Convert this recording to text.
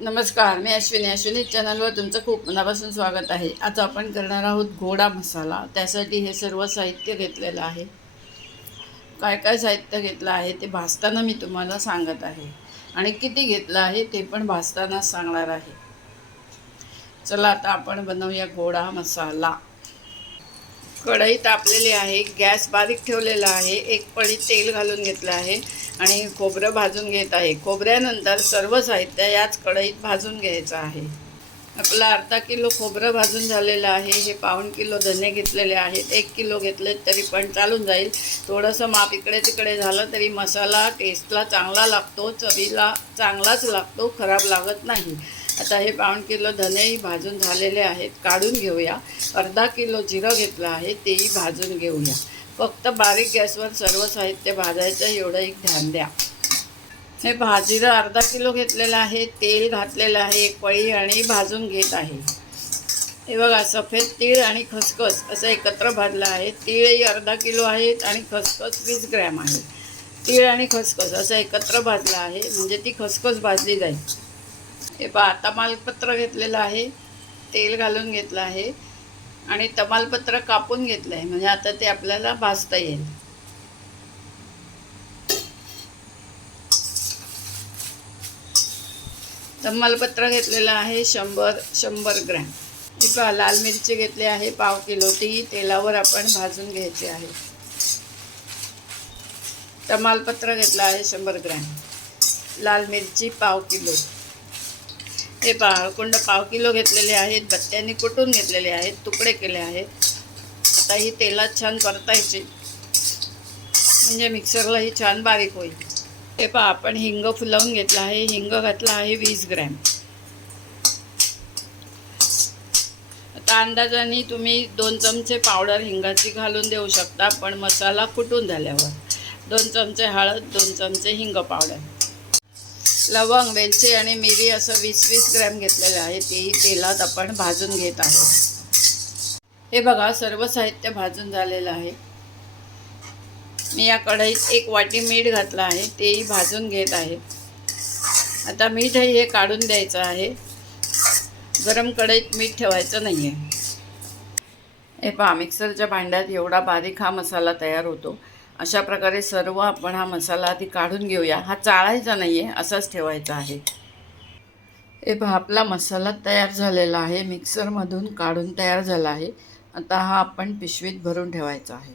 नमस्कार, मी अश्विनी चॅनलवर तुमचं खूप मनापासून स्वागत आहे। आज आपण करणार आहोत गोडा मसाला। त्यासाठी हे सर्व साहित्य घेतलेलं आहे। काय काय साहित्य घेतलं आहे ते भाजताना मी तुम्हाला सांगत आहे आणि किती घेतलं आहे ते पण भाजताना सांगणार आहे। चला आता आपण बनवूया गोडा मसाला। कढई तापलेली आहे, गॅस बारीक ठेवलेला आहे, एक पळी तेल घालून घेतलं आहे आणि खोबरं भाजून घेत आहे। खोबऱ्यानंतर सर्व साहित्य याच कढईत भाजून घ्यायचं आहे। आपला अर्धा किलो खोबरं भाजून झालेलं आहे। हे पाऊण किलो धने घेतलेले आहेत, 1 किलो घेतले तरी पण चालून जाईल। थोडंसं माप इकडे तिकडे झालं तरी मसाला टेस्टला चांगला लागतो, चवीला चांगलाच लागतो, खराब लागत नाही। आता हे पाऊण किलो धनेही भाजून झालेले आहेत, काढून घेऊया। अर्धा किलो जिरं घेतलं आहे, तेही भाजून घेऊया। फक्त बारीक गॅसवर सर्व साहित्य भाजायचं एवढं एक ध्यान द्या। हे जिरं अर्धा किलो घेतलेलं आहे, तेल घातलेलं आहे 1 पळी आणि भाजून घेत आहे। हे बघा, सफेद तीळ आणि खसखस असं एकत्र भाजलं आहे। तीळही अर्धा किलो आहेत आणि खसखस 20 ग्रॅम आहे। तीळ आणि खसखस असं एकत्र भाजलं आहे म्हणजे ती खसखस भाजली जाईल। हे पहा, तमालपत्र घेतलेलं आहे, तेल घालून घेतलं आहे आणि तमालपत्र कापून घेतलं आहे म्हणजे आता ते आपल्याला भाजता येईल। तमालपत्र घेतलेलं आहे 100 ग्रॅम। हे पहा, लाल मिरची घेतली आहे पाव किलो, ती तेलावर आपण भाजून घ्यायची आहे। तमालपत्र घेतलं आहे 100 ग्रॅम, लाल मिरची पाव किलो। हे पहा, कुंड पाव किलो घेतलेले आहेत, बत्त्याने कुटून घेतलेले आहेत, तुकडे केले आहेत। आता ही तेलात छान परतायची म्हणजे मिक्सरला ही छान बारीक होईल। हे पहा, आपण हिंग फुलवून घेतला आहे, हिंग घातला आहे 20 ग्रॅम। आता अंदाजाने तुम्ही 2 चमचे पावडर हिंगाची घालून देऊ शकता, पण मसाला कुटून झाल्यावर 2 चमचे हळद, 2 चमचे हिंग पावडर। लवंग, वेलची आणि मिरी असं 20-20 ग्रॅम घेतलेले आहे, तेही तेलात आपण भाजून घेत आहोत। हे बघा, सर्व साहित्य भाजून झालेलं आहे। मी या कढईत 1 वाटी मीठ घातलं आहे, तेही भाजून घेत आहे। आता मीठही हे काढून द्यायचं आहे, गरम कढईत मीठ ठेवायचं नाही आहे। हे पहा, मिक्सरच्या भांड्यात एवढा बारीक हा मसाला तयार होतो। अशा प्रकारे सर्व आपण हा मसाला आधी काढून घेऊया। हा चाळायचा नाही आहे, असाच ठेवायचा आहे। हे पहा, आपला मसाला तयार झालेला आहे, मिक्सरमधून काढून तयार झाला आहे। आता हा आपण पिशवीत भरून ठेवायचा आहे।